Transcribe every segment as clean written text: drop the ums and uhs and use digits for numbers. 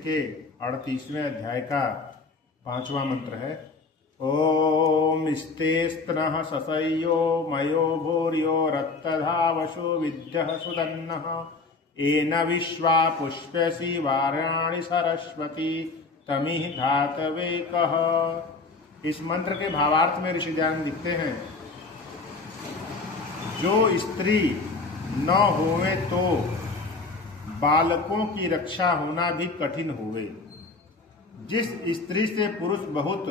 के 38वें अध्याय का 5वां मंत्र है। ओम स्तेस्तनः ससयो मयो भूर्यो रक्तधावशो विद्यः सुदन्नः एन विश्वा पुष्पसी वाराणि सरस्वती तमिह धातवे कः। इस मंत्र के भावार्थ में ऋषि ध्यान लिखते हैं, जो स्त्री न होवे तो बालकों की रक्षा होना भी कठिन होवे। जिस स्त्री से पुरुष बहुत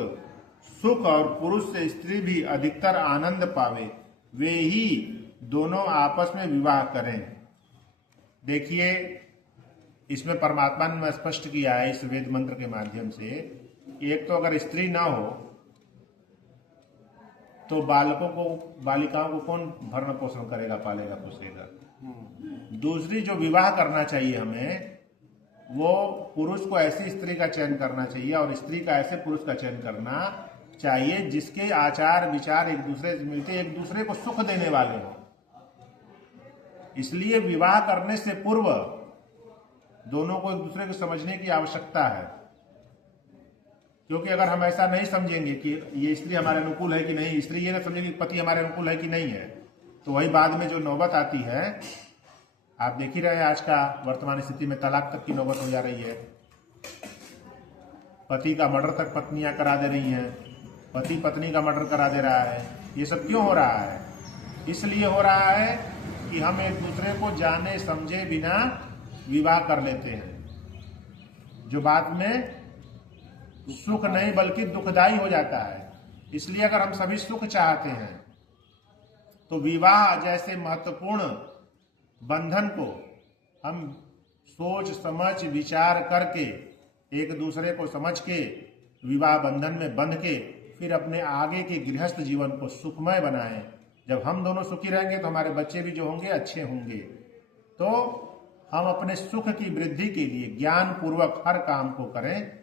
सुख और पुरुष से स्त्री भी अधिकतर आनंद पावे, वे ही दोनों आपस में विवाह करें। देखिए, इसमें परमात्मा ने स्पष्ट किया है इस वेद मंत्र के माध्यम से, एक तो अगर स्त्री ना हो तो बालिकाओं को कौन भरण पोषण करेगा, पालेगा, पोसेगा। दूसरी, जो विवाह करना चाहिए हमें, वो पुरुष को ऐसी स्त्री का चयन करना चाहिए और स्त्री का ऐसे पुरुष का चयन करना चाहिए जिसके आचार विचार एक दूसरे से मिलते, एक दूसरे को सुख देने वाले हों। इसलिए विवाह करने से पूर्व दोनों को एक दूसरे को समझने की आवश्यकता है, क्योंकि अगर हम ऐसा नहीं समझेंगे कि ये स्त्री हमारे अनुकूल है कि नहीं, स्त्री ये ना समझेगी पति हमारे अनुकूल है कि नहीं है, तो वही बाद में जो नौबत आती है, आप देख ही रहे हैं आज का वर्तमान स्थिति में तलाक तक की नौबत हो जा रही है। पति का मर्डर तक पत्नियां करा दे रही हैं, पति पत्नी का मर्डर करा दे रहा है। ये सब क्यों हो रहा है? इसलिए हो रहा है कि हम एक दूसरे को जाने समझे बिना विवाह कर लेते हैं, जो बाद में सुख नहीं बल्कि दुखदायी हो जाता है। इसलिए अगर हम सभी सुख चाहते हैं तो विवाह जैसे महत्वपूर्ण बंधन को हम सोच समझ विचार करके, एक दूसरे को समझ के विवाह बंधन में बंध के फिर अपने आगे के गृहस्थ जीवन को सुखमय बनाएं। जब हम दोनों सुखी रहेंगे तो हमारे बच्चे भी जो होंगे अच्छे होंगे। तो हम अपने सुख की वृद्धि के लिए ज्ञान पूर्वक हर काम को करें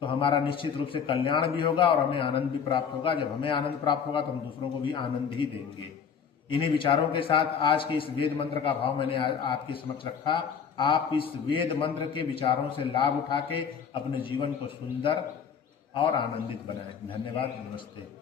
तो हमारा निश्चित रूप से कल्याण भी होगा और हमें आनंद भी प्राप्त होगा। जब हमें आनंद प्राप्त होगा तो हम दूसरों को भी आनंद ही देंगे। इन्हीं विचारों के साथ आज के इस वेद मंत्र का भाव मैंने आपके समक्ष रखा। आप इस वेद मंत्र के विचारों से लाभ उठा के अपने जीवन को सुंदर और आनंदित बनाएं। धन्यवाद। नमस्ते।